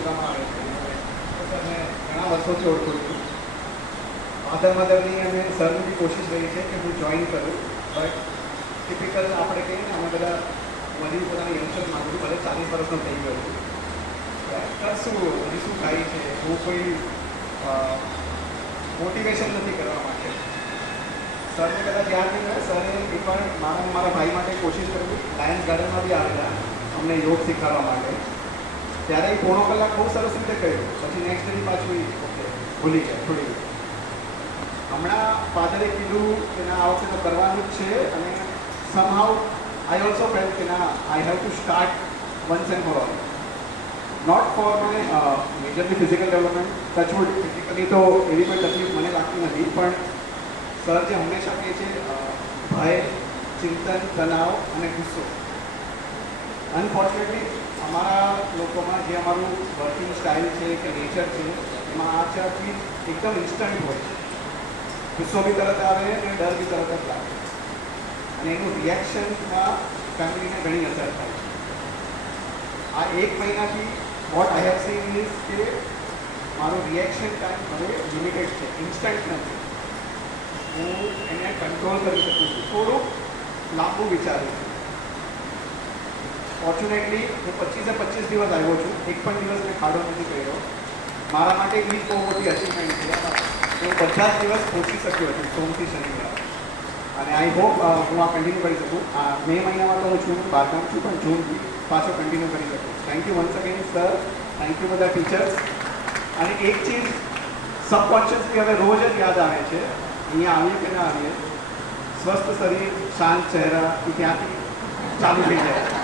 યોગામાં આવે છે. સર મેં ઘણા વર્ષોથી ઓળખું છું. મધરની અને સરની બી કોશિશ રહી છે કે હું જોઈન કરું, બટ ટિપિકલ આપણે કહીએ ને અમે બધા મળી પોતાના યંગસ્ટર માગું ભલે 40 વર્ષનો થઈ ગયો છું. કરશું હજી શું થાય છે, હું કોઈ મોટિવેશન નથી કરવા માટે. સરને કદાચ યાદ નહીં હોય, સરે એકવાર મારા ભાઈ માટે કોશિશ કરી. લાયન્સ ગાર્ડનમાં બી આવેલા અમને યોગ શીખવાડવા માટે. ત્યારે પોણો કલાક બહુ સરસ રીતે કર્યું. પછી નેક્સ્ટ ડે પાછું ઓકે ભૂલી ગયા થોડી. હમણાં ફાધરે કીધું કે ના આ વખતે તો કરવાનું જ છે, અને સમહાઉ આઈ ઓલ્સો ફેલ્ટ કે ના I have to start once and for all. Not for my majorly physical development. Touch wood physically તો એવી કોઈ તકલીફ મને લાગતી નથી, પણ સર જે હંમેશા કહે છે ભય, ચિંતન, તણાવ અને ગુસ્સો. અનફોર્ચ્યુનેટલી અમારા લોકોમાં જે અમારું વર્કિંગ સ્ટાઇલ છે કે નેચર છે, એમાં આ ચારથી એકદમ ઇન્સ્ટન્ટ હોય છે. ગુસ્સો બી તરત આવે અને ડર બી તરત જ લાગે, અને એનું રિએક્શનમાં ફેમિલીને ઘણી અસર થાય છે. આ 1 મહિનાથી what I have seen is કે મારું રિએક્શન ટાઈમ હવે લિમિટેડ છે, ઇન્સ્ટન્ટ નથી. હું એને કંટ્રોલ કરી શકું છું, થોડું લાંબુ વિચારું છું. ફોર્ચ્યુનેટલી હું 25 દિવસ આવ્યો છું, એક પણ દિવસ મેં ખાડો નથી કર્યો. મારા માટે એ જ બહુ મોટી અચીવમેન્ટ છે. હું બધા જ દિવસ પહોંચી શક્યો છું સોમથી શનિવાર, અને આઈ હોપ હું આ કન્ટિન્યુ કરી શકું. મે મહિનામાં તો હું છું બહારગામ છું, પણ જૂનથી પાછો કન્ટિન્યુ કરી શકું. Thank you once again sir, thank you બધા ટીચર્સ. અને એક ચીજ સબકોન્શિયસલી હવે રોજ જ યાદ આવે છે, અહીંયા આવીએ કે ના આવીએ, સ્વસ્થ શરીર શાંત ચહેરા ત્યાંથી ચાલુ થઈ જાય.